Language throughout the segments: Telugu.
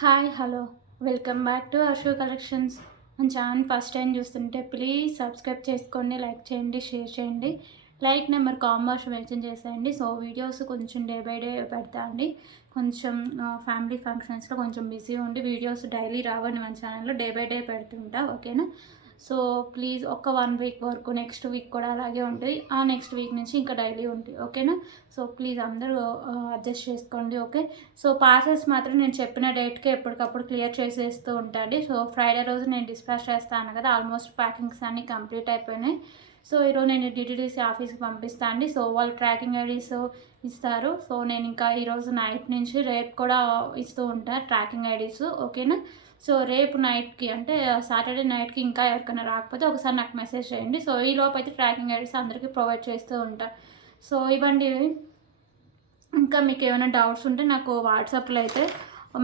Hi hello welcome back to Arshu collections. మన ఛానల్ ఫస్ట్ టైం చూస్తుంటే ప్లీజ్ సబ్స్క్రైబ్ చేసుకోండి, లైక్ చేయండి, షేర్ చేయండి. లైక్ నెంబర్ కాంబోస్ మెన్షన్ చేసేయండి. సో వీడియోస్ కొంచెం డే బై డే పెడతా అండి. కొంచెం ఫ్యామిలీ ఫంక్షన్స్లో కొంచెం బిజీ ఉండి వీడియోస్ డైలీ రావండి. మన ఛానల్లో డే బై డే పెడుతుంటా, ఓకేనా? సో ప్లీజ్ ఒక 1 వీక్ వరకు, నెక్స్ట్ వీక్ కూడా అలాగే ఉంటుంది. ఆ నెక్స్ట్ వీక్ నుంచి ఇంకా డైలీ ఉంటుంది, ఓకేనా? సో ప్లీజ్ అందరూ అడ్జస్ట్ చేసుకోండి, ఓకే? సో పార్సల్స్ మాత్రం నేను చెప్పిన డేట్కే ఎప్పటికప్పుడు క్లియర్ చేసేస్తూ ఉంటాండి. సో ఫ్రైడే రోజు నేను డిస్పాచ్ చేస్తాను కదా, ఆల్మోస్ట్ ప్యాకింగ్స్ అన్నీ కంప్లీట్ అయిపోయినాయి. సో ఈరోజు నేను డిటిడిసి ఆఫీస్కి పంపిస్తాను అండి. సో వాళ్ళు ట్రాకింగ్ ఐడీస్ ఇస్తారు. సో నేను ఇంకా ఈరోజు నైట్ నుంచి రేపు కూడా ఇస్తూ ఉంటాను ట్రాకింగ్ ఐడీస్, ఓకేనా? సో రేపు నైట్కి అంటే సాటర్డే నైట్కి ఇంకా ఎవరికైనా రాకపోతే ఒకసారి నాకు మెసేజ్ చేయండి. సో ఈ లోపు అయితే ట్రాకింగ్ ఐడీస్ అందరికీ ప్రొవైడ్ చేస్తూ ఉంటాను. సో ఇవ్వండి. ఇంకా మీకు ఏమైనా డౌట్స్ ఉంటే నాకు వాట్సాప్లో అయితే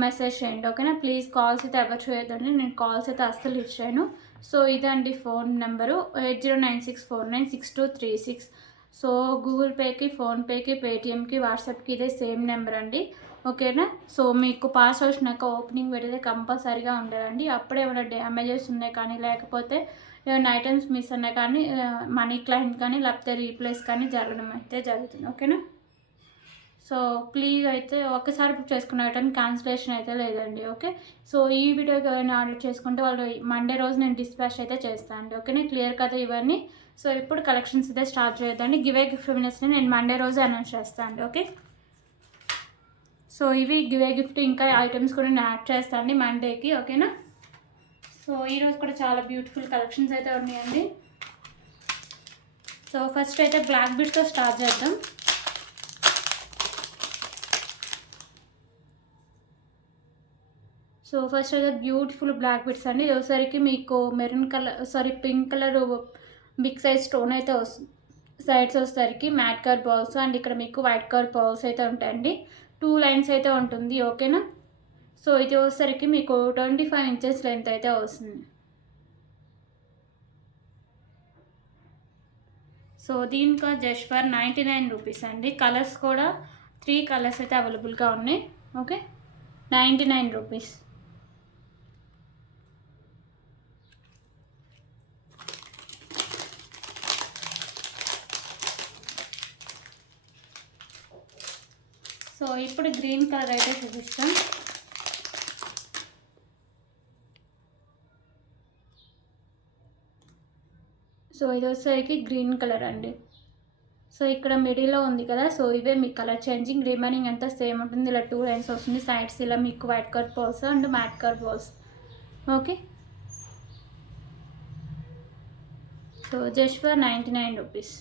మెసేజ్ చేయండి, ఓకేనా? ప్లీజ్ కాల్స్ అయితే ఎవరు చేయొద్దండి, నేను కాల్స్ అయితే అస్సలు ఇచ్చాను. సో ఇదండి ఫోన్ నెంబరు 8096496236. సో గూగుల్ పేకి, ఫోన్పేకి, పేటిఎంకి, వాట్సాప్కి ఇదే సేమ్ నెంబర్ అండి, ఓకేనా? సో మీకు పాస్ వచ్చినాక ఓపెనింగ్ పెడితే కంపల్సరీగా ఉండాలండి. అప్పుడే ఏమైనా డ్యామేజెస్ ఉన్నాయి కానీ, లేకపోతే ఏమైనా ఐటమ్స్ మిస్ ఉన్నాయి కానీ, మనీ క్లైమ్ కానీ, లేకపోతే రీప్లేస్ కానీ జరగడం అయితే జరుగుతుంది, ఓకేనా? సో ప్లీజ్ అయితే ఒక్కసారి బుక్ చేసుకున్న ఐటమ్ క్యాన్సిలేషన్ అయితే లేదండి, ఓకే? సో ఈ వీడియోకి ఏమైనా ఆర్డర్ చేసుకుంటే వాళ్ళు మండే రోజు నేను డిస్పాచ్ అయితే చేస్తాను అండి, ఓకేనా? క్లియర్ కదా ఇవన్నీ. సో ఇప్పుడు కలెక్షన్స్ అయితే స్టార్ట్ చేయొద్దండి. గివే గిఫ్ట్ విన్నర్స్ని నేను మండే రోజు అనౌన్స్ చేస్తాను అండి, ఓకే? సో ఇవి గివే గిఫ్ట్ ఇంకా ఐటమ్స్ కూడా నేను యాడ్ చేస్తాను అండి మండేకి, ఓకేనా? సో ఈరోజు కూడా చాలా బ్యూటిఫుల్ కలెక్షన్స్ అయితే ఉన్నాయండి. సో ఫస్ట్ అయితే బ్లాక్ బీడ్స్తో స్టార్ట్ చేద్దాం. సో ఫస్ట్ అయితే బ్యూటిఫుల్ బ్లాక్ బీడ్స్ అండి. ఇది ఒకసారికి మీకు maroon colour pink colour big size stone అయితే వస్తుంది. సైడ్స్ వచ్చేసరికి మ్యాట్ కలర్ బాల్స్ అండ్ ఇక్కడ మీకు వైట్ కలర్ బాల్స్ అయితే ఉంటాయండి. 2 లైన్స్ అయితే ఉంటుంది, ఓకేనా? సో ఇది వచ్చేసరికి మీకు 25 ఇంచెస్ లెంత్ అయితే వస్తుంది. సో దీనికి జస్ట్ ఫర్ 99 రూపీస్ అండి. కలర్స్ కూడా 3 కలర్స్ అయితే అవైలబుల్గా ఉన్నాయి, ఓకే? 99 రూపీస్. సో ఇప్పుడు గ్రీన్ కలర్ అయితే చూపిస్తాం. సో ఇది వచ్చేసరికి గ్రీన్ కలర్ అండి. సో ఇక్కడ మిడిల్లో ఉంది కదా, సో ఇవే మీ కలర్ చేంజింగ్, రిమైనింగ్ అంతా సేమ్ ఉంటుంది. ఇలా 2 లైన్స్ వస్తుంది. సైడ్స్ ఇలా మీకు white colour balls and mat colour balls, okay? So just for 99 rupees.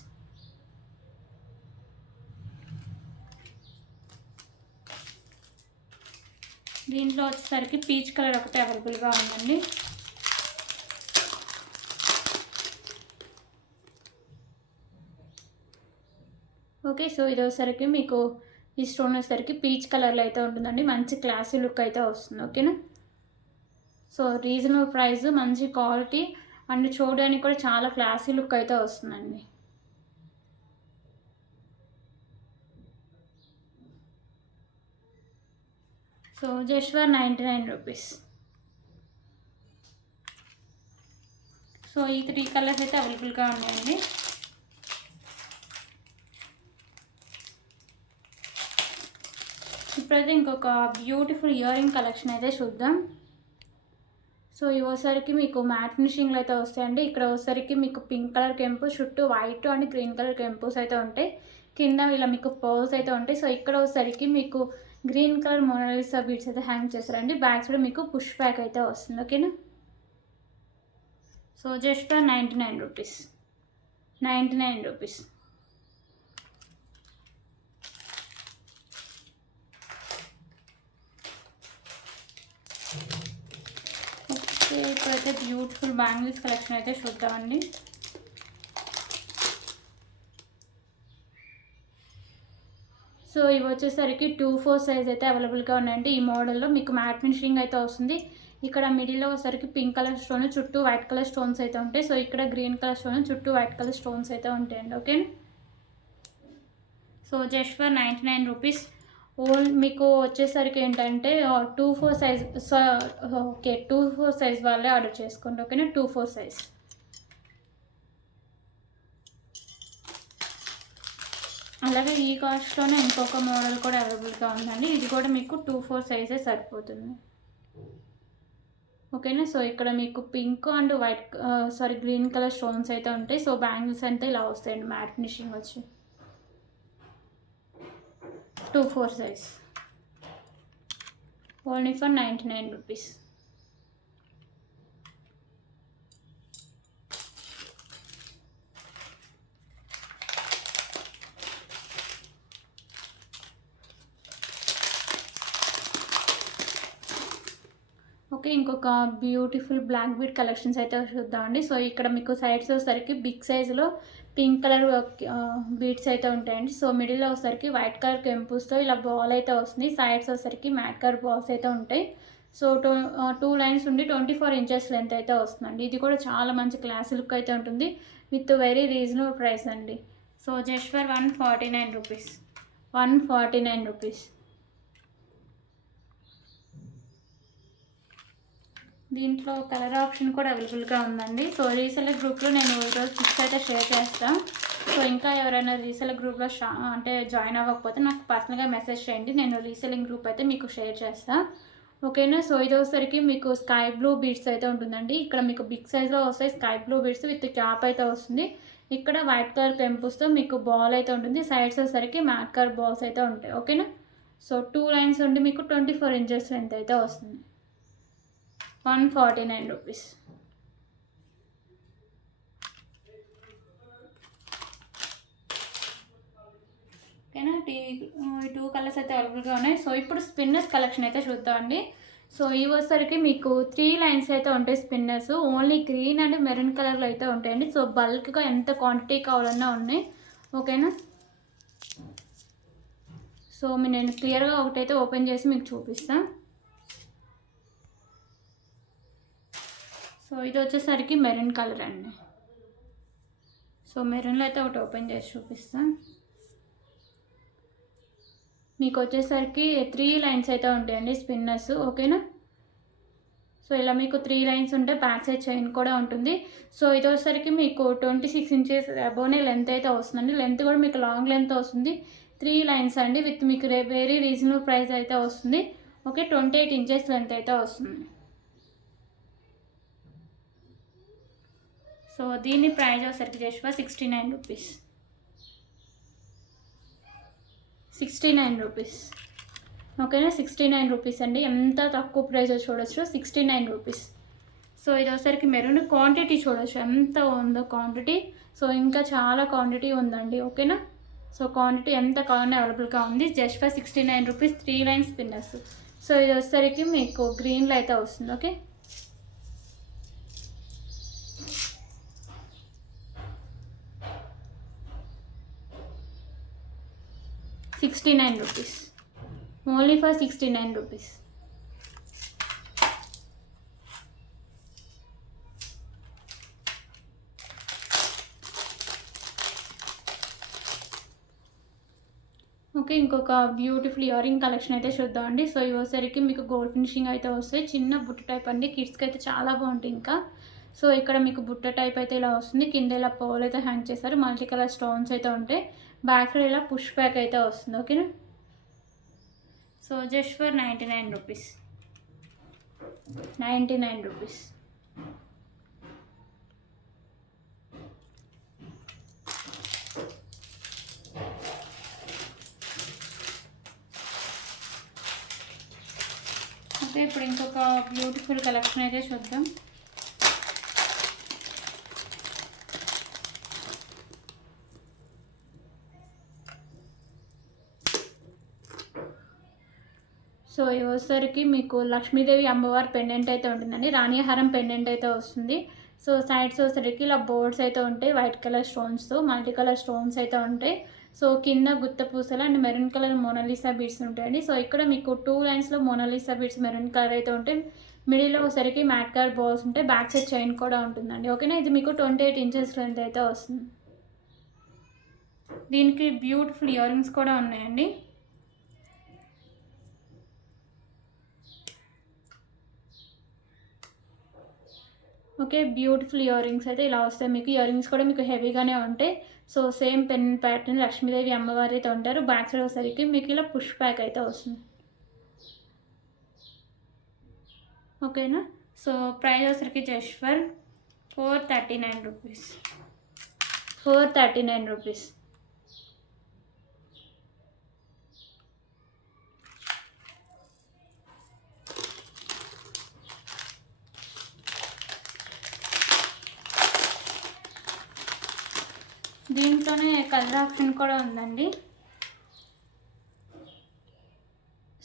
దీంట్లో వచ్చేసరికి పీచ్ కలర్ ఒకటి అవైలబుల్గా ఉందండి. ఓకే, సో ఇది వచ్చేసరికి మీకు ఈ స్టోన్ వచ్చేసరికి పీచ్ కలర్లో అయితే ఉంటుందండి. మంచి క్లాసీ లుక్ అయితే వస్తుంది, ఓకేనా? సో రీజనబుల్ ప్రైస్, మంచి క్వాలిటీ అండ్ చూడడానికి కూడా చాలా క్లాసీ లుక్ అయితే వస్తుందండి. So just for 99 rupees. So ఈ 3 కలర్స్ అయితే అవైలబుల్గా ఉన్నాయండి. ఇప్పుడైతే ఇంకొక బ్యూటిఫుల్ ఇయర్ రింగ్ కలెక్షన్ అయితే చూద్దాం. సో ఇవి వచ్చేసరికి మీకు మ్యాట్ ఫినిషింగ్లో అయితే వస్తాయండి. ఇక్కడ వచ్చేసరికి మీకు పింక్ కలర్ కెంపు, చుట్టూ వైట్ అండ్ గ్రీన్ కలర్ కెంపుస్ అయితే ఉంటాయి. కింద ఇలా మీకు పర్ల్స్ అయితే ఉంటాయి. సో ఇక్కడ వచ్చేసరికి మీకు గ్రీన్ కలర్ మోనాలిసా బీడ్స్ అయితే హ్యాంగ్ చేస్తారండి. బ్యాక్ సైడ్ మీకు పుష్ బ్యాక్ అయితే వస్తుంది, ఓకేనా? So just for 99 rupees. 99 rupees. Okay, ఇప్పుడైతే బ్యూటిఫుల్ బ్యాంగిల్స్ కలెక్షన్ అయితే చూద్దామండి. సో ఇవి వచ్చేసరికి 2-4 సైజ్ అయితే అవైలబుల్గా ఉన్నాయండి. ఈ మోడల్లో మీకు మ్యాట్ ఫినిషింగ్ అయితే వస్తుంది. ఇక్కడ మిడిల్లో వచ్చేసరికి పింక్ కలర్ స్టోన్, చుట్టూ వైట్ కలర్ స్టోన్స్ అయితే ఉంటాయి. సో ఇక్కడ గ్రీన్ కలర్ స్టోన్, చుట్టూ వైట్ కలర్ స్టోన్స్ అయితే ఉంటాయండి, okay? So just for 99 rupees. మీకు వచ్చేసరికి ఏంటంటే 2-4 సైజ్ ఓకే 2-4 సైజ్ వాళ్ళే ఆర్డర్ చేసుకోండి, ఓకేనా. 2-4 సైజ్. అలాగే ఈ కాస్ట్లోనే ఇంకొక మోడల్ కూడా అవైలబుల్గా ఉందండి. ఇది కూడా మీకు 2-4 సైజే సరిపోతుంది, ఓకేనా. సో ఇక్కడ మీకు pink and white green colour stones అయితే ఉంటాయి. సో బ్యాంగిల్స్ అంతా ఇలా వస్తాయండి, మ్యాట్ ఫినిషింగ్ వచ్చి 2-4 size, only for 99 rupees. Okay, ఇంకొక బ్యూటిఫుల్ బ్లాక్ బీడ్ కలెక్షన్స్ అయితే చూద్దామండి. సో ఇక్కడ మీకు సైడ్స్ వచ్చేసరికి బిగ్ సైజులో పింక్ కలర్ బీడ్స్ అయితే ఉంటాయండి. సో మిడిల్లో వచ్చేసరికి వైట్ కలర్ కెంపుస్తో ఇలా బాల్ అయితే వస్తుంది. సైడ్స్ వచ్చేసరికి మ్యాట్ కలర్ బాల్స్ అయితే ఉంటాయి. సో 2 లైన్స్ ఉండి 24 ఇంచెస్ లెంత్ అయితే వస్తుందండి. ఇది కూడా చాలా మంచి క్లాస్ లుక్ అయితే ఉంటుంది విత్ వెరీ రీజనబుల్ ప్రైస్ అండి. So just for 149 rupees, 149 rupees. దీంట్లో కలర్ ఆప్షన్ కూడా అవైలబుల్గా ఉందండి. సో రీసెలర్ గ్రూప్లో నేను ఈరోజు పిక్స్ అయితే షేర్ చేస్తాను. సో ఇంకా ఎవరైనా రీసెలర్ గ్రూప్లో జాయిన్ అవ్వకపోతే నాకు పర్సనల్గా మెసేజ్ చేయండి, నేను రీసెలింగ్ గ్రూప్ అయితే మీకు షేర్ చేస్తాను, ఓకేనా. సో ఇది వచ్చేసరికి మీకు స్కై బ్లూ బీడ్స్ అయితే ఉంటుందండి. ఇక్కడ మీకు బిగ్ సైజ్లో వస్తాయి sky blue beads with cap అయితే వస్తుంది. ఇక్కడ వైట్ కలర్ పెంపుస్తో మీకు బాల్ అయితే ఉంటుంది. సైడ్స్ వచ్చేసరికి మ్యాట్ కలర్ బాల్స్ అయితే ఉంటాయి, ఓకేనా. సో 2 లైన్స్ ఉండి మీకు 24 ఇంచెస్ లెంత్ అయితే వస్తుంది, 149 రూపీస్. ఓకేనా, ఈ 2 కలర్స్ అయితే అవైలబుల్గా ఉన్నాయి. సో ఇప్పుడు స్పిన్నర్స్ కలెక్షన్ అయితే చూద్దామండి. సో ఇవి వచ్చేసరికి మీకు 3 లైన్స్ అయితే ఉంటాయి spinners, only green and maroon కలర్లో అయితే ఉంటాయండి. సో బల్క్గా ఎంత క్వాంటిటీ కావాలన్నా ఉన్నాయి, ఓకేనా. సో నేను క్లియర్గా ఒకటైతే ఓపెన్ చేసి మీకు చూపిస్తాను. సో ఇది వచ్చేసరికి మెరూన్ కలర్ అండి. సో మెరూన్లో అయితే ఒకటి ఓపెన్ చేసి చూపిస్తాను. మీకు వచ్చేసరికి 3 లైన్స్ అయితే ఉంటాయండి స్పిన్నర్స్, ఓకేనా. సో ఇలా మీకు 3 లైన్స్ ఉంటే బ్యాక్ సైడ్ చైన్ కూడా ఉంటుంది. సో ఇది వచ్చేసరికి మీకు 26 ఇంచెస్ అబోనే లెంత్ అయితే వస్తుందండి. లెంత్ కూడా మీకు లాంగ్ లెంత్ వస్తుంది. 3 లైన్స్ అండి విత్ మీకు వెరీ రీజనబుల్ ప్రైస్ అయితే వస్తుంది, ఓకే. 28 ఇంచెస్ లెంత్ అయితే వస్తుంది. సో దీని ప్రైస్ వచ్చేసరికి జస్ట్ 69 రూపీస్, 69 రూపీస్, ఓకేనా. 69 రూపీస్ అండి, ఎంత తక్కువ ప్రైస్ చూడొచ్చు, 69 రూపీస్. సో ఇది వచ్చేసరికి మెరూన్ క్వాంటిటీ చూడొచ్చు ఎంత ఉందో క్వాంటిటీ. సో ఇంకా చాలా క్వాంటిటీ ఉందండి, ఓకేనా. సో క్వాంటిటీ ఎంత కావాలన్నా అవైలబుల్గా ఉంది. Just 69 rupees 3 lines spinners. So ఇది వచ్చేసరికి మీకు గ్రీన్లో అయితే వస్తుంది, okay. 69 rupees, only for 69 rupees. Okay, ఇంకొక బ్యూటిఫుల్ ఇయరింగ్ కలెక్షన్ అయితే చూద్దామండి. సో ఇవి వచ్చేసరికి మీకు గోల్డ్ ఫినిషింగ్ అయితే వస్తాయి, చిన్న బుట్ట టైప్ అండి. కిడ్స్కి అయితే చాలా బాగుంటాయి ఇంకా. సో ఇక్కడ మీకు బుట్ట టైప్ అయితే ఇలా వస్తుంది, కింద ఇలా పోల్ అయితే హ్యాంగ్ చేస్తారు, మల్టీ కలర్ స్టోన్స్ అయితే ఉంటాయి. బ్యాక్ సైడ్ ఇలా పుష్ బ్యాక్ అయితే వస్తుంది, ఓకేనా. So just for 99 rupees, 99 rupees. Okay, ఇప్పుడు ఇంకొక బ్యూటిఫుల్ కలెక్షన్ అయితే చూద్దాం. సో ఇవి వచ్చేసరికి మీకు లక్ష్మీదేవి అమ్మవారి పెండెంట్ అయితే ఉంటుందండి, రాణిహారం పెండెంట్ అయితే వస్తుంది. సో సైడ్స్ వచ్చేసరికి ఇలా బోర్డ్స్ అయితే ఉంటాయి, వైట్ కలర్ స్టోన్స్తో మల్టీ కలర్ స్టోన్స్ అయితే ఉంటాయి. సో కింద గుత్త పూసలు and maroon colour Mona Lisa beads ఉంటాయండి. సో ఇక్కడ మీకు 2 లైన్స్లో మోనాలిసా బీడ్స్ మెరూన్ కలర్ అయితే ఉంటాయి. మిడిల్లో ఒకసారికి మ్యాట్ కలర్ బాల్స్ ఉంటాయి, బ్యాక్ సైడ్ చైన్ కూడా ఉంటుందండి, ఓకేనా. ఇది మీకు 28 ఇంచెస్ లెంత్ అయితే వస్తుంది. దీనికి బ్యూటిఫుల్ ఇయర్ రింగ్స్ కూడా ఉన్నాయండి. ఓకే, బ్యూటిఫుల్ ఇయర్ రింగ్స్ అయితే ఇలా వస్తాయి మీకు. ఇయర్ రింగ్స్ కూడా మీకు హెవీగానే ఉంటాయి. So same pen pattern Lakshmidevi అమ్మవారు అయితే ఉంటారు. బ్యాక్ సైడ్ వచ్చేసరికి మీకు ఇలా పుష్ బ్యాక్ అయితే వస్తుంది. ఓకేనా. సో ప్రైస్ వచ్చేసరికి జస్ట్ ఫర్ 439 రూపీస్. 439 రూపీస్. దీంట్లోనే కలర్ ఆప్షన్ కూడా ఉందండి.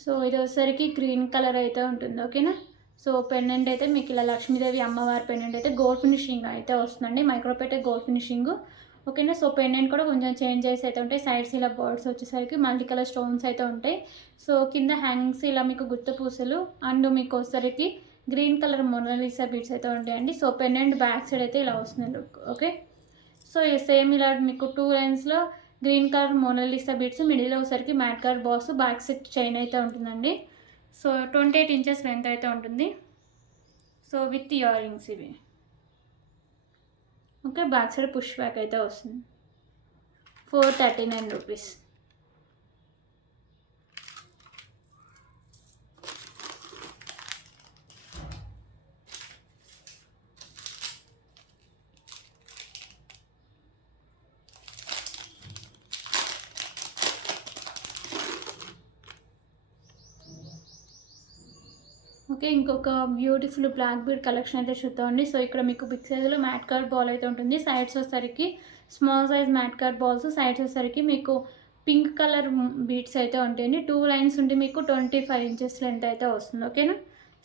సో ఇది వచ్చేసరికి గ్రీన్ కలర్ అయితే ఉంటుంది. ఓకేనా. సో పెండెంట్ అయితే మీకు ఇలా లక్ష్మీదేవి అమ్మవారి పెండెంట్ అయితే గోల్డ్ ఫినిషింగ్ అయితే వస్తుందండి. మైక్రోపేట గోల్డ్ ఫినిషింగ్. ఓకేనా. సో పెండెంట్ కూడా కొంచెం చేంజెస్ అయితే ఉంటాయి. సైడ్స్ ఇలా బర్డ్స్ వచ్చేసరికి మల్టీ కలర్ స్టోన్స్ అయితే ఉంటాయి. సో కింద హ్యాంగింగ్స్ ఇలా మీకు గుత్త పూసలు అండ్ మీకు వచ్చేసరికి గ్రీన్ కలర్ మొనాలిసా బీడ్స్ అయితే ఉంటాయండి. సో పెండెంట్ బ్యాక్ సైడ్ అయితే ఇలా వస్తుంది లుక్. ఓకే. సో సేమ్ ఇలా మీకు 2 లైన్స్లో green colour Mona Lisa beads, middle వచ్చేసరికి matte colour box, back side chain అయితే ఉంటుందండి. సో 28 ఇంచెస్ లెంత్ అయితే ఉంటుంది. సో విత్ ఇయర్ రింగ్స్ ఇవి. Okay, back side push back అయితే వస్తుంది. 439 రూపీస్. ఓకే, ఇంకొక బ్యూటిఫుల్ బ్లాక్ బీడ్ కలెక్షన్ అయితే చూద్దామండి. సో ఇక్కడ మీకు బిగ్ సైజులో మ్యాట్ కార్డ్ బాల్ అయితే ఉంటుంది. సైడ్స్ వచ్చేసరికి small size matt card balls, sides వచ్చేసరికి మీకు పింక్ కలర్ బీడ్స్ అయితే ఉంటాయండి. 2 లైన్స్ ఉంటే మీకు 25 ఇంచెస్ లెంత్ అయితే వస్తుంది. ఓకేనా.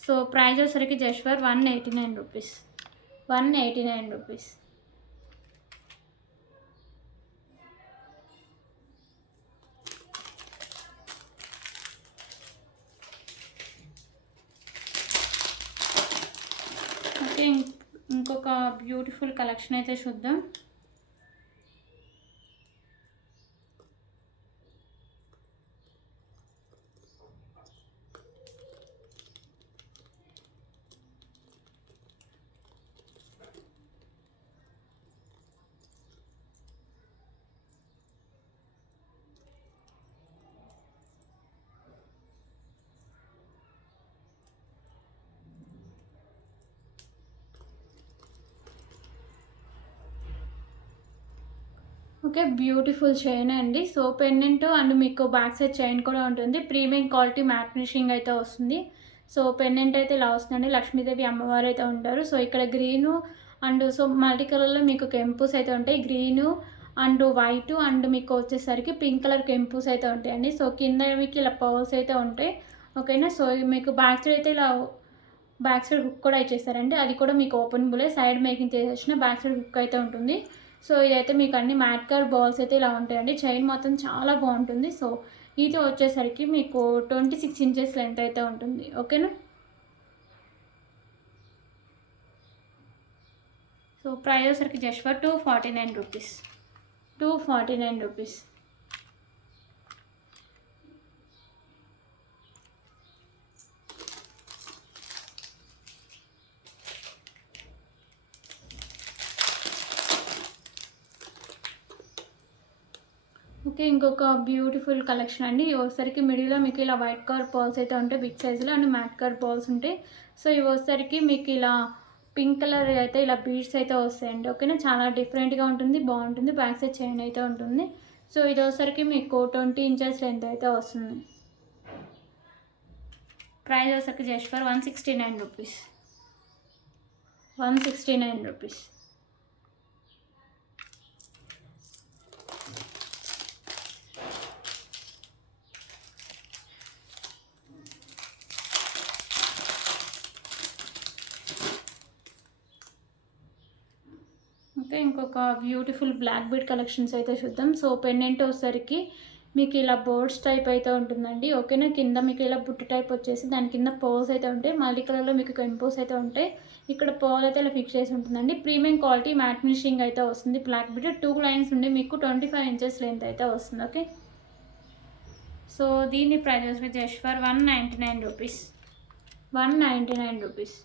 సో ప్రైస్ వచ్చేసరికి just for 189 rupees. 189 rupees. Okay, ఇంకొక బ్యూటిఫుల్ కలెక్షన్ అయితే చూద్దాం. ఓకే, బ్యూటిఫుల్ చైన్ అండి. సో పెండెంట్ అండ్ మీకు బ్యాక్ సైడ్ చైన్ కూడా ఉంటుంది. ప్రీమియం క్వాలిటీ మ్యాట్ ఫినిషింగ్ అయితే వస్తుంది. సో పెండెంట్ అయితే ఇలా వస్తుందండి. లక్ష్మీదేవి అమ్మవారు అయితే ఉంటారు. సో ఇక్కడ గ్రీను అండ్ సో మల్టీ కలర్లో మీకు కెంపుస్ అయితే ఉంటాయి. గ్రీను అండ్ వైట్ అండ్ మీకు వచ్చేసరికి పింక్ కలర్ కెంపుస్ అయితే ఉంటాయండి. సో కింద మీకు ఇలా పర్ల్స్ అయితే ఉంటాయి. ఓకేనా. సో మీకు బ్యాక్ సైడ్ అయితే ఇలా బ్యాక్ సైడ్ హుక్ కూడా ఇచ్చేస్తారండి. అది కూడా మీకు ఓపెన్ బులే, సైడ్ మేకింగ్ చేసేసిన బ్యాక్ సైడ్ హుక్ అయితే ఉంటుంది. సో ఇదైతే మీకు అన్ని మ్యాట్ కలర్ బాల్స్ అయితే ఇలా ఉంటాయండి. చైన్ మొత్తం చాలా బాగుంటుంది. సో ఇది వచ్చేసరికి మీకు 26 ఇంచెస్ లెంత్ అయితే ఉంటుంది. ఓకేనా. సో ప్రైస్ వచ్చేసరికి just for 249 rupees. 249 rupees. Okay, ఇంకొక బ్యూటిఫుల్ కలెక్షన్ అండి. ఇవి వచ్చేసరికి మిడిల్లో మీకు ఇలా వైట్ కలర్ బాల్స్ అయితే ఉంటాయి బిగ్ సైజులో అండ్ మ్యాట్ కలర్ బాల్స్ ఉంటాయి. సో ఇవి వచ్చేసరికి మీకు ఇలా పింక్ కలర్ అయితే ఇలా బీడ్స్ అయితే వస్తాయండి. ఓకేనా. చాలా డిఫరెంట్గా ఉంటుంది, బాగుంటుంది. బ్యాక్ సైడ్ చైన్ అయితే ఉంటుంది. సో ఇది వచ్చేసరికి మీకు 20 ఇంచెస్ లెంత్ అయితే వస్తుంది. ప్రైస్ వచ్చేసరికి just for 169 rupees. 169 rupees. Okay, ఇంకొక బ్యూటిఫుల్ బ్లాక్ బీడ్ కలెక్షన్స్ అయితే చూద్దాం. సో పెండెంట్ వచ్చేసరికి మీకు ఇలా బోర్డ్స్ టైప్ అయితే ఉంటుందండి. ఓకేనా. కింద మీకు ఇలా బుట్ట టైప్ వచ్చేసి దాని కింద పర్ల్స్ అయితే ఉంటాయి. మల్టీ కలర్లో మీకు కెంపోస్ అయితే ఉంటాయి. ఇక్కడ పర్ల్ అయితే ఇలా ఫిక్స్ చేసి ఉంటుందండి. ప్రీమియం క్వాలిటీ మ్యాట్ ఫినిషింగ్ అయితే వస్తుంది. బ్లాక్ బీడ్ 2 లైన్స్ ఉండి మీకు 25 ఇంచెస్ లెంత్ అయితే వస్తుంది. ఓకే. సో దీని ప్రైస్ వచ్చి just for 199 rupees. 199 rupees.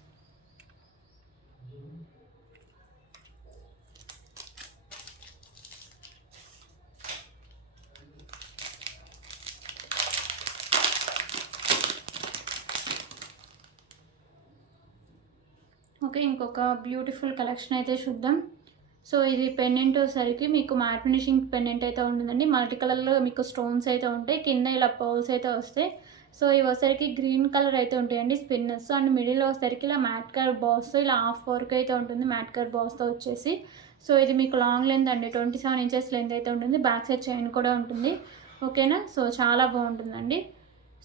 Okay, ఇంకొక బ్యూటిఫుల్ కలెక్షన్ అయితే చూద్దాం. సో ఇది పెండెంట్ వచ్చేసరికి మీకు మ్యాట్ ఫినిషింగ్ పెండెంట్ అయితే ఉంటుందండి. మల్టీ కలర్లో మీకు స్టోన్స్ అయితే ఉంటాయి, కింద ఇలా పర్ల్స్ అయితే వస్తాయి. సో ఇవి వచ్చేసరికి గ్రీన్ కలర్ అయితే ఉంటాయండి స్పిన్నర్స్. అండ్ మిడిల్లో వచ్చేసరికి ఇలా మ్యాట్ కలర్ బాల్స్తో ఇలా హాఫ్ వర్క్ అయితే ఉంటుంది మ్యాట్ కలర్ బాల్స్తో వచ్చేసి. సో ఇది మీకు లాంగ్ లెంత్ అండి, 27 ఇంచెస్ లెంత్ అయితే ఉంటుంది. బ్యాక్ సైడ్ చైన్ కూడా ఉంటుంది. ఓకేనా, సో చాలా బాగుంటుందండి.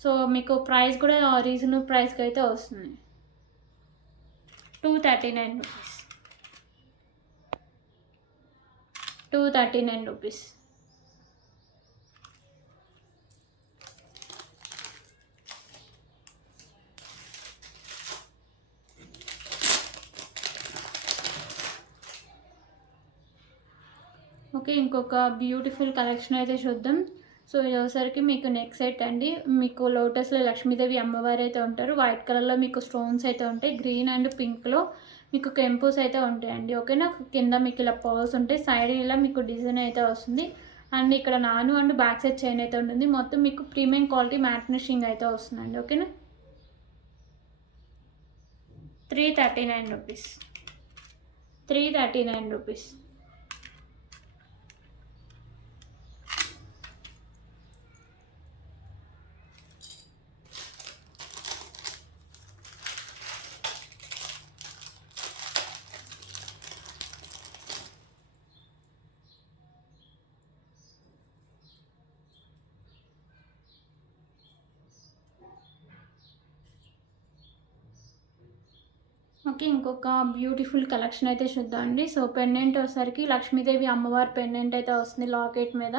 సో మీకు ప్రైస్ కూడా రీజనబుల్ ప్రైస్కి అయితే వస్తుంది. 239 రూపీస్. 239 రూపీస్. ఓకే, ఇంకొక బ్యూటిఫుల్ కలెక్షన్ అయితే చూద్దాం. సో ఇది వచ్చేసరికి మీకు నెక్ సెట్ అండి. మీకు లోటస్లో లక్ష్మీదేవి అమ్మవారు అయితే ఉంటారు. వైట్ కలర్లో మీకు స్టోన్స్ అయితే ఉంటాయి. గ్రీన్ అండ్ పింక్లో మీకు కెంపుస్ అయితే ఉంటాయండి. ఓకేనా, కింద మీకు ఇలా పర్ల్స్ ఉంటాయి, సైడ్ ఇలా మీకు డిజైన్ అయితే వస్తుంది. అండ్ ఇక్కడ నాను అండ్ బ్యాక్ సైడ్ చైన్ అయితే ఉంటుంది. మొత్తం మీకు ప్రీమియం క్వాలిటీ మ్యాట్ ఫినిషింగ్ అయితే వస్తుందండి. ఓకేనా, 339 రూపీస్. 339 రూపీస్. ఓకే, ఇంకొక బ్యూటిఫుల్ కలెక్షన్ అయితే చూద్దామండి. సో పెండెంట్ వచ్చేసరికి లక్ష్మీదేవి అమ్మవారి పెండెంట్ అయితే వస్తుంది లాకెట్ మీద.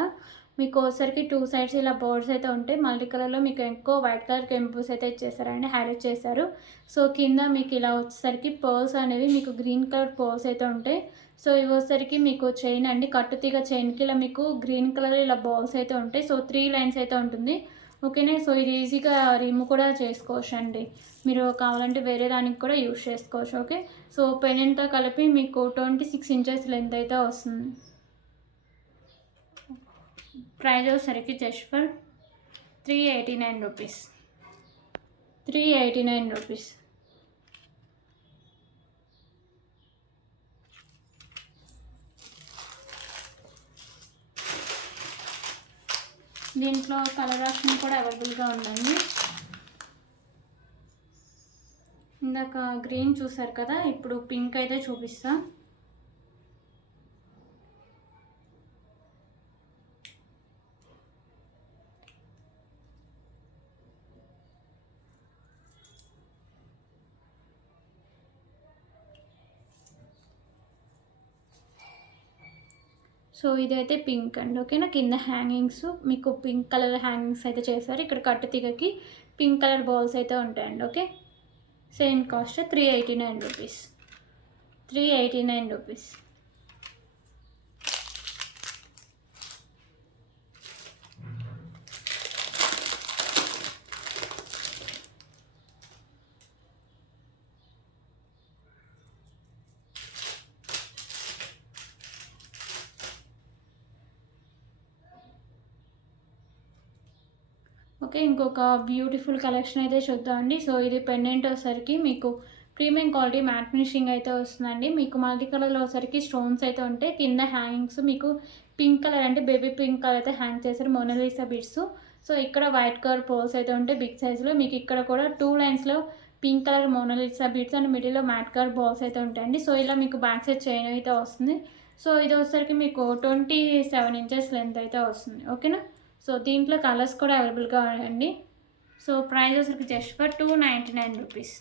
మీకు వచ్చేసరికి 2 సైడ్స్ ఇలా బర్డ్స్ అయితే ఉంటాయి. మల్టీ కలర్లో మీకు ఎక్కువ వైట్ కలర్ కెంపుల్స్ అయితే ఇచ్చేసారండి, హైలైట్ చేశారు. సో కింద మీకు ఇలా వచ్చేసరికి పర్ల్స్ అనేవి మీకు గ్రీన్ కలర్ పర్ల్స్ అయితే ఉంటాయి. సో ఇవి వచ్చేసరికి మీకు చైన్ అండి, కట్టుతీగ చైన్కి ఇలా మీకు గ్రీన్ కలర్ ఇలా బాల్స్ అయితే ఉంటాయి. సో 3 లైన్స్ అయితే ఉంటుంది. ఓకేనా, సో ఇది ఈజీగా రిమూవ్ కూడా చేసుకోవచ్చు అండి. మీరు కావాలంటే వేరే దానికి కూడా యూజ్ చేసుకోవచ్చు. ఓకే, సో పెండెంట్తో కలిపి మీకు 26 ఇంచెస్ లెంత్ అయితే వస్తుంది. ప్రైస్ వచ్చేసరికి జస్ట్ ఫర్ 389 రూపీస్. 389 రూపీస్. దీంట్లో కలర్ ఆప్షన్ కూడా అవైలబుల్గా ఉందండి. ఇందాక గ్రీన్ చూసారు కదా, ఇప్పుడు పింక్ అయితే చూపిస్తా. సో ఇదైతే పింక్ అండి. ఓకేనా, కింద హ్యాంగింగ్స్ మీకు పింక్ కలర్ హ్యాంగింగ్స్ అయితే చేశారు. ఇక్కడ కట్టు తీగకి పింక్ కలర్ బాల్స్ అయితే ఉంటాయండి. Okay, same cost 389 rupees. 389 rupees. Okay, ఇంకొక బ్యూటిఫుల్ కలెక్షన్ అయితే చూద్దామండి. సో ఇది పెండెంట్ వచ్చేసరికి మీకు ప్రీమియం క్వాలిటీ మ్యాట్ ఫినిషింగ్ అయితే వస్తుందండి. మీకు మల్టీ కలర్లో వచ్చేసరికి స్టోన్స్ అయితే ఉంటాయి. కింద హ్యాంగింగ్స్ మీకు పింక్ కలర్ అంటే బేబీ పింక్ కలర్ అయితే హ్యాంగ్ చేశారు, మోనాలిసా బిట్స్. సో ఇక్కడ వైట్ కలర్ పోల్స్ అయితే ఉంటాయి బిగ్ సైజ్లో. మీకు ఇక్కడ కూడా 2 లైన్స్లో pink colour Mona Lisa bits and మిడిల్లో మ్యాట్ కలర్ బాల్స్ అయితే ఉంటాయండి. సో ఇలా మీకు బ్యాక్ సైడ్ చైన్ అయితే వస్తుంది. సో ఇది వచ్చేసరికి మీకు 27 ఇంచెస్ లెంత్ అయితే వస్తుంది. ఓకేనా, సో దీంట్లో కలర్స్ కూడా అవైలబుల్గా ఉన్నాయండి. సో ప్రైస్ వచ్చరికి just for 299 rupees.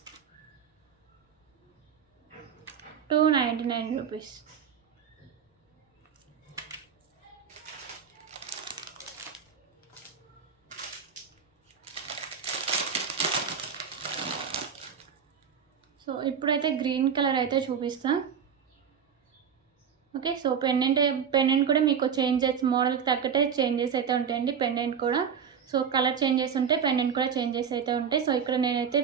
299 rupees. So ఇప్పుడైతే గ్రీన్ కలర్ అయితే చూపిస్తాను. ఓకే, సో పెండెంట్ కూడా మీకు చేంజెస్ మోడల్కి తగ్గట్టే చేంజెస్ అయితే ఉంటాయండి పెండెంట్ కూడా. సో కలర్ చేంజెస్ ఉంటాయి, పెండెంట్ కూడా చేంజెస్ అయితే ఉంటాయి. సో ఇక్కడ నేనైతే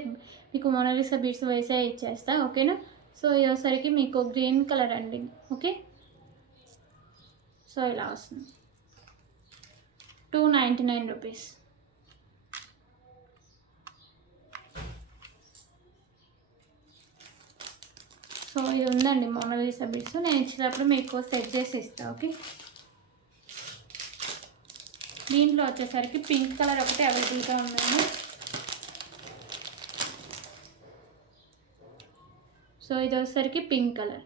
మీకు మోనాలిసా బీడ్స్ వేసే ఇచ్చేస్తా. ఓకేనా, సో ఇది వచ్చేసరికి మీకు గ్రీన్ కలర్ అండి. ఓకే, సో ఇలా వస్తుంది. 299 రూపీస్. సో ఇది ఉందండి మోనాలిసా బీడ్స్. నేను ఇచ్చినప్పుడు మీకు సెట్ చేసి ఇస్తాను. ఓకే, దీంట్లో వచ్చేసరికి పింక్ కలర్ ఒకటి అవైలబుల్గా ఉందండి. సో ఇది వచ్చేసరికి పింక్ కలర్,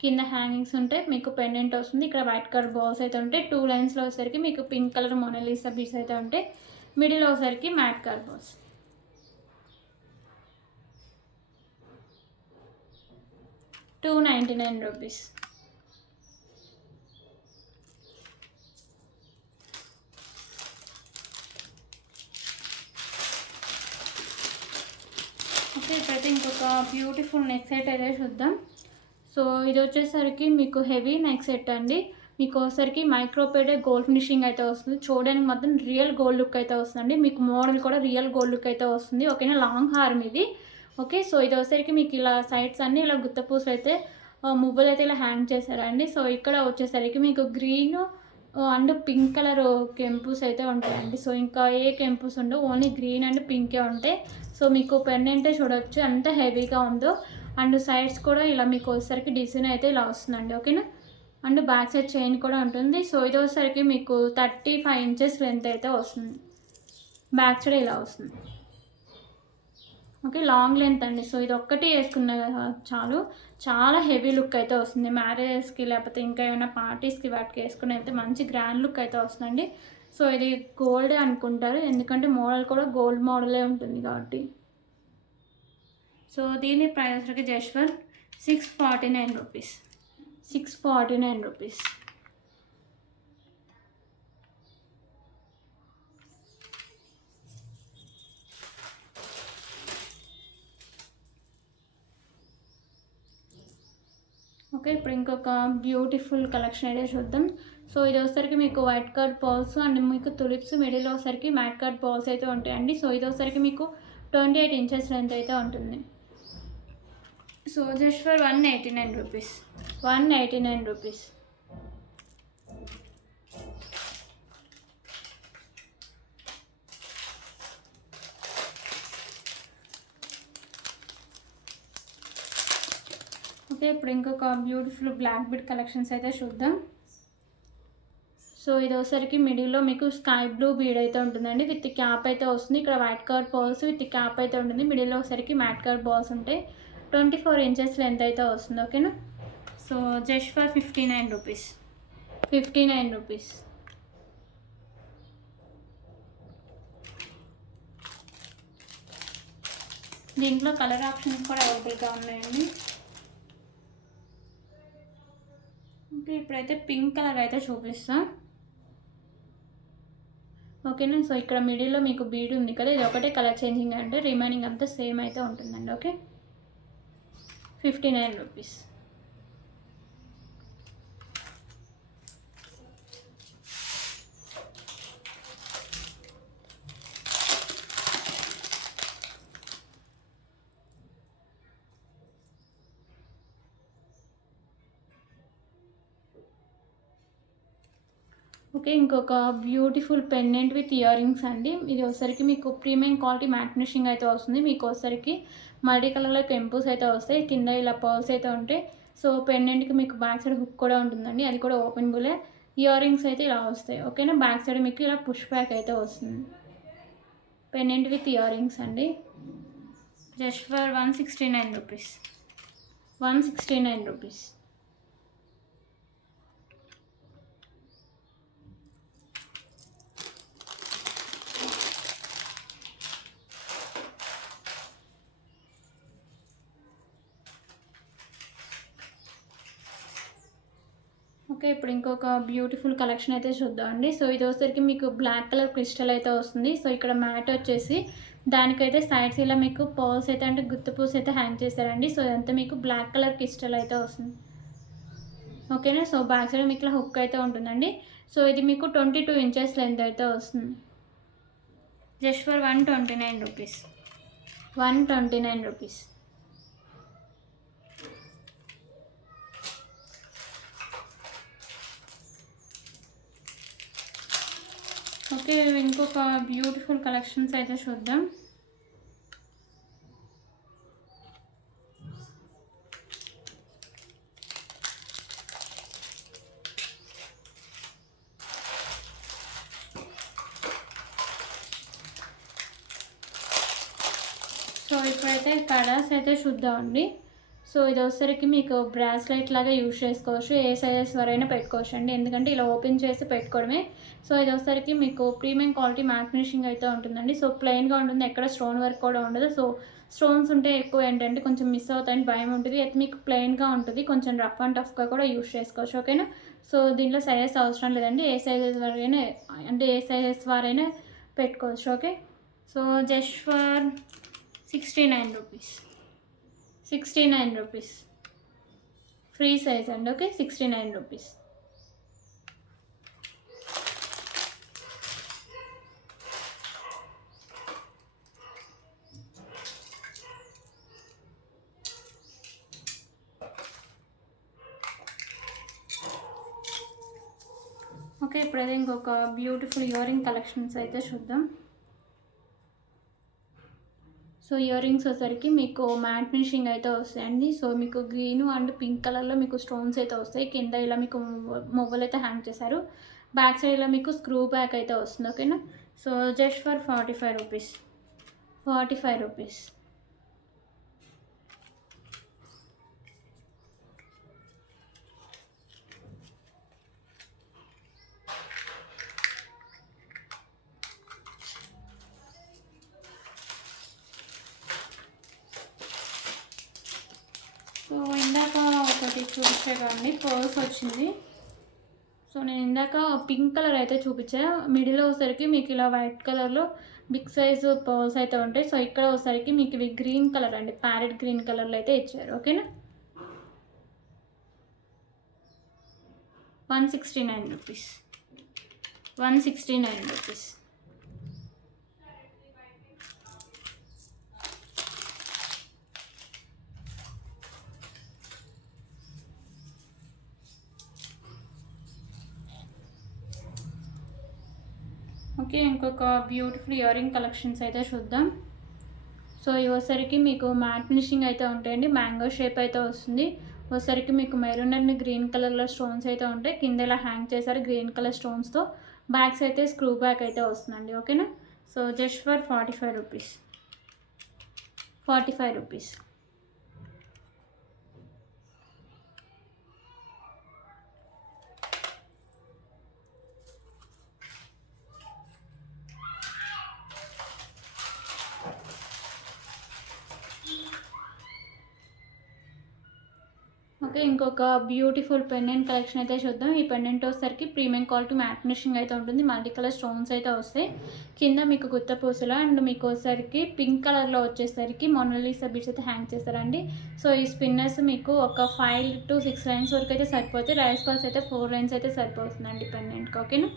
కింద హ్యాంగింగ్స్ ఉంటాయి, మీకు పెండెంట్ వస్తుంది. ఇక్కడ వైట్ కలర్ బాల్స్ అయితే ఉంటాయి. 2 లైన్స్లో వచ్చేసరికి మీకు పింక్ కలర్ మోనాలిసా బీడ్స్ అయితే ఉంటాయి. మిడిల్ వచ్చేసరికి matte colour balls. 299 rupees. Okay, ఇప్పుడైతే ఇంకొక బ్యూటిఫుల్ నెక్ సెట్ అయితే చూద్దాం. సో ఇది వచ్చేసరికి మీకు హెవీ నెక్ సెట్ అండి. మీకు వచ్చేసరికి మైక్రోపేడే గోల్డ్ ఫినిషింగ్ అయితే వస్తుంది. చూడడానికి మొత్తం రియల్ గోల్డ్ లుక్ అయితే వస్తుందండి. మీకు మోడల్ కూడా రియల్ గోల్డ్ లుక్ అయితే వస్తుంది. ఓకేనా, లాంగ్ హార్మ్ ఇది. ఓకే, సో ఇది వచ్చేసరికి మీకు ఇలా సైడ్స్ అన్నీ ఇలా గుత్తపూసలు అయితే మువ్వలు అయితే ఇలా హ్యాంగ్ చేశారండి. సో ఇక్కడ వచ్చేసరికి మీకు గ్రీన్ అండ్ పింక్ కలర్ కెంపుస్ అయితే ఉంటాయండి. సో ఇంకా ఏ కెంపుస్ ఉండవు, ఓన్లీ గ్రీన్ అండ్ పింకే ఉంటాయి. సో మీకు పెండెంటే చూడవచ్చు ఎంత హెవీగా ఉందో. అండ్ సైడ్స్ కూడా ఇలా మీకు వచ్చేసరికి డిజైన్ అయితే ఇలా వస్తుందండి. ఓకేనా, అండ్ బ్యాక్ సైడ్ చైన్ కూడా ఉంటుంది. సో ఇది వచ్చేసరికి మీకు 35 ఇంచెస్ లెంత్ అయితే వస్తుంది. బ్యాక్ సైడ్ ఇలా వస్తుంది. ఓకే, లాంగ్ లెంత్ అండి. సో ఇది ఒక్కటి వేసుకున్న చాలు, చాలా హెవీ లుక్ అయితే వస్తుంది. మ్యారేజెస్కి లేకపోతే ఇంకా ఏమైనా పార్టీస్కి వాటికి వేసుకుని అయితే మంచి గ్రాండ్ లుక్ అయితే వస్తుందండి. సో ఇది గోల్డే అనుకుంటారు, ఎందుకంటే మోడల్ కూడా గోల్డ్ మోడలే ఉంటుంది కాబట్టి. సో దీని ప్రైస్ వచ్చరికి just for 649 rupees. 649 rupees. Okay, ఇప్పుడు ఇంకొక బ్యూటిఫుల్ కలెక్షన్ అయితే చూద్దాం. సో ఇది వచ్చేసరికి మీకు వైట్ కలర్ బాల్స్ అండ్ మీకు తులిప్స్, మిడిల్ వచ్చేసరికి మ్యాట్ కలర్ బాల్స్ అయితే ఉంటాయండి. సో ఇది వచ్చేసరికి మీకు 28 ఇంచెస్ లెంత్ అయితే ఉంటుంది. So just for 189 rupees. 189 rupees. Okay, ఇప్పుడు ఇంకొక బ్యూటిఫుల్ బ్లాక్ బీడ్ కలెక్షన్స్ అయితే చూద్దాం. సో ఇది వచ్చేసరికి మిడిల్లో మీకు స్కై బ్లూ బీడ్ అయితే ఉంటుందండి, విత్ క్యాప్ అయితే వస్తుంది. ఇక్కడ white colour balls with cap అయితే ఉంటుంది. మిడిల్లో వచ్చేసరికి మ్యాట్ కలర్ బాల్స్ ఉంటాయి. 24 ఇంచెస్ లెంత్ అయితే వస్తుంది. ఓకేనా, so just for 59 rupees. 59 rupees. దీంట్లో కలర్ ఆప్షన్స్ కూడా అవైలబుల్గా ఉన్నాయండి. ఓకే, ఇప్పుడైతే పింక్ కలర్ అయితే చూపిస్తాం. ఓకేనా, సో ఇక్కడ మిడిల్లో మీకు బీడ్ ఉంది కదా, ఇది ఒకటే కలర్ చేంజింగ్ అంటే రిమైనింగ్ అంతా సేమ్ అయితే ఉంటుందండి. Okay, 59 rupees. ఓకే, ఇంకొక beautiful pendant with ear rings అండి. ఇది వచ్చేసరికి మీకు ప్రీమియం క్వాలిటీ మ్యాట్ ఫినిషింగ్ అయితే వస్తుంది. మీకు వచ్చేసరికి మల్టీ కలర్లో కెంపుస్ అయితే వస్తాయి, కింద ఇలా పర్ల్స్ అయితే ఉంటాయి. సో పెండెంట్కి మీకు బ్యాక్ సైడ్ హుక్ కూడా ఉంటుందండి, అది కూడా ఓపెనబులే. ఇయర్ రింగ్స్ అయితే ఇలా వస్తాయి. ఓకేనా, బ్యాక్ సైడ్ మీకు ఇలా పుష్ బ్యాక్ అయితే వస్తుంది. పెండెంట్ విత్ ఇయర్ రింగ్స్ అండి. Just for 169 rupees. 169 rupees. Okay, ఇప్పుడు ఇంకొక బ్యూటిఫుల్ కలెక్షన్ అయితే చూద్దామండి. సో ఇది వచ్చేసరికి మీకు బ్లాక్ కలర్ క్రిస్టల్ అయితే వస్తుంది. సో ఇక్కడ మ్యాట్ వచ్చేసి దానికైతే సైడ్స్ ఇలా మీకు పర్ల్స్ అయితే అంటే గుత్తపూస అయితే హ్యాంగ్ చేశారండి. సో ఇదంతా మీకు బ్లాక్ కలర్ క్రిస్టల్ అయితే వస్తుంది. ఓకేనా, సో బ్యాక్ సైడ్ మీకు ఇలా హుక్ అయితే ఉంటుందండి. సో ఇది మీకు 22 ఇంచెస్ లెంత్ అయితే వస్తుంది. Just for 129 rupees. 129 rupees. Okay, ఇంకొక బ్యూటిఫుల్ కలెక్షన్స్ అయితే చూద్దాం. సో ఇప్పుడైతే కడాస్ అయితే చూద్దామండి. సో ఇది వచ్చేసరికి మీకు బ్రాస్లెట్ లాగా యూజ్ చేసుకోవచ్చు, ఏ సైజెస్ వరైనా పెట్టుకోవచ్చు అండి, ఎందుకంటే ఇలా ఓపెన్ చేసి పెట్టుకోవడమే. సో ఇది వచ్చేసరికి మీకు ప్రీమియం క్వాలిటీ మ్యాట్ ఫినిషింగ్ అయితే ఉంటుందండి. సో ప్లెయిన్గా ఉంటుంది, ఎక్కడ స్టోన్ వర్క్ కూడా ఉండదు. సో స్టోన్స్ ఉంటే ఎక్కువ ఏంటంటే కొంచెం మిస్ అవుతాయని భయం ఉంటుంది. అయితే మీకు ప్లెయిన్గా ఉంటుంది, కొంచెం రఫ్ అండ్ టఫ్గా కూడా యూజ్ చేసుకోవచ్చు. ఓకేనా. సో దీంట్లో సైజెస్ అవసరం లేదండి, ఏ సైజెస్ వరైనా అంటే ఏ సైజెస్ వారైనా పెట్టుకోవచ్చు. Okay. So just for 69 rupees, 69 rupees free size అండి. Okay, 69 rupees. ఓకే, ఇప్పుడైతే ఇంకొక బ్యూటిఫుల్ ఇయర్ రింగ్ కలెక్షన్స్ అయితే చూద్దాం. సో ఇయర్ రింగ్స్ వచ్చేసరికి మీకు మ్యాట్ ఫినిషింగ్ అయితే వస్తాయండి. సో మీకు గ్రీన్ అండ్ పింక్ కలర్లో మీకు స్టోన్స్ అయితే వస్తాయి. కింద ఇలా మీకు మొవ్వలు అయితే హ్యాంగ్ చేశారు. బ్యాక్ సైడ్ ఇలా మీకు స్క్రూ బ్యాక్ అయితే వస్తుంది. ఓకేనా. So just for 45 rupees, 45 rupees. So ఇందాక ఒకటి చూపించా కదండి, పర్స్ వచ్చింది. సో నేను ఇందాక పింక్ కలర్ అయితే చూపించా, మిడిల్లో వచ్చేసరికి మీకు ఇలా వైట్ కలర్లో బిగ్ సైజ్ పర్స్ అయితే ఉంటాయి. సో ఇక్కడ వచ్చేసరికి మీకు ఇవి గ్రీన్ కలర్ అండి, ప్యారెట్ గ్రీన్ కలర్లో అయితే ఇచ్చారు. ఓకేనా. 169 రూపీస్, 169 రూపీస్. ఓకే, ఇంకొక బ్యూటిఫుల్ ఇయర్ రింగ్ కలెక్షన్స్ అయితే చూద్దాం. సో ఇవసరికి మీకు మ్యాట్ ఫినిషింగ్ అయితే ఉంటాయండి, మ్యాంగో షేప్ అయితే వస్తుంది. ఒకసారికి మీకు మెరూన్ అండ్ గ్రీన్ కలర్లో స్టోన్స్ అయితే ఉంటాయి. కింద ఇలా హ్యాంగ్ చేశారు గ్రీన్ కలర్ స్టోన్స్తో. బ్యాగ్స్ అయితే స్క్రూ బ్యాక్ అయితే వస్తుందండి. ఓకేనా. So just for 45 rupees, 45 rupees. Okay, ఇంకొక బ్యూటిఫుల్ పెండెంట్ కలెక్షన్ అయితే చూద్దాం. ఈ పెండెంట్ వచ్చేసరికి ప్రీమియం క్వాలిటీ మ్యాట్ ఫినిషింగ్ అయితే ఉంటుంది, మల్టీ కలర్ స్టోన్స్ అయితే వస్తాయి. కింద మీకు గుత్త పూసలు అండ్ మీకు వచ్చేసరికి పింక్ కలర్లో వచ్చేసరికి మొనాలిసా బీడ్స్ అయితే హ్యాంగ్ చేస్తారండి. సో ఈ స్పిన్నర్స్ మీకు ఒక 5 to 6 లైన్స్ వరకు అయితే సరిపోతాయి. రైస్ బాల్స్ అయితే 4 లైన్స్ అయితే సరిపోతుందండి పెండెంట్కి. ఓకేనా.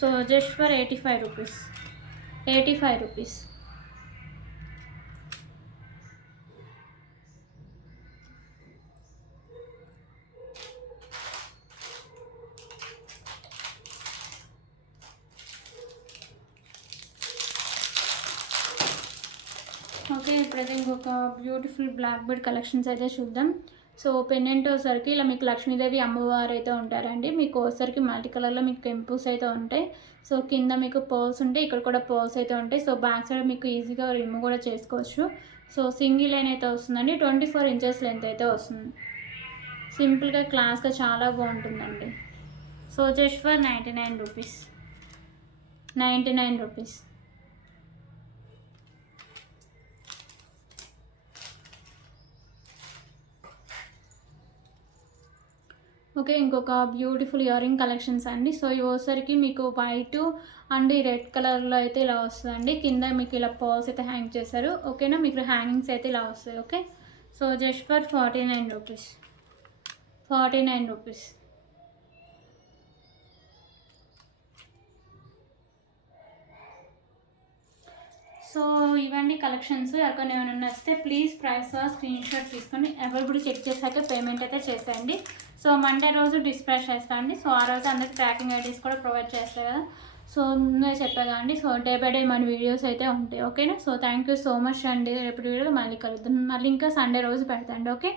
So just for 85 rupees, 85 rupees. Okay, ఇప్పుడైతే ఇంకొక బ్యూటిఫుల్ బ్లాక్ బెడ్ కలెక్షన్స్ అయితే చూద్దాం. సో పెండెంట్ వచ్చేసరికి ఇలా మీకు లక్ష్మీదేవి అమ్మవారు అయితే ఉంటారండి. మీకు వచ్చేసరికి మల్టీ కలర్లో మీకు కెంపుల్స్ అయితే ఉంటాయి. సో కింద మీకు పర్ల్స్ ఉంటాయి, ఇక్కడ కూడా పర్ల్స్ అయితే ఉంటాయి. సో బ్యాక్ సైడ్ మీకు ఈజీగా రిమూవ్ కూడా చేసుకోవచ్చు. సో సింగిల్ లైన్ అయితే వస్తుందండి, 24 ఇంచెస్ లెంత్ అయితే వస్తుంది. సింపుల్గా క్లాస్గా చాలా బాగుంటుందండి. So just for 99 rupees, 99 rupees. Okay, ఇంకొక బ్యూటిఫుల్ ఇయర్ రింగ్ కలెక్షన్స్ అండి. సో ఇవి వచ్చేసరికి మీకు వైట్ అండ్ రెడ్ కలర్లో అయితే ఇలా వస్తుందండి. కింద మీకు ఇలా పర్ల్స్ అయితే హ్యాంగ్ చేశారు. ఓకేనా. మీకు హ్యాంగింగ్స్ అయితే ఇలా వస్తాయి. Okay. So just for 49 rupees, 49 rupees. So ఇవన్నీ కలెక్షన్స్. ఎవరికైనా ఏమైనా నచ్చితే ప్లీజ్ ప్రైస్ స్క్రీన్ షాట్ తీసుకొని అవైలబుల్ చెక్ చేశాక పేమెంట్ అయితే చేసేయండి. సో మండే రోజు డిస్పాచ్ చేస్తా అండి. సో ఆ రోజు అందరికి ట్రాకింగ్ ఐడీస్ కూడా ప్రొవైడ్ చేస్తాయి కదా. సో ముందే చెప్పేదా అండి. సో డే బై డే మన వీడియోస్ అయితే ఉంటాయి. ఓకేనా. So thank you so much అండి. రేపు వీడియోలో మళ్ళీ కలుద్దాం. మళ్ళీ ఇంకా సండే రోజు పెడతాండి. ఓకే.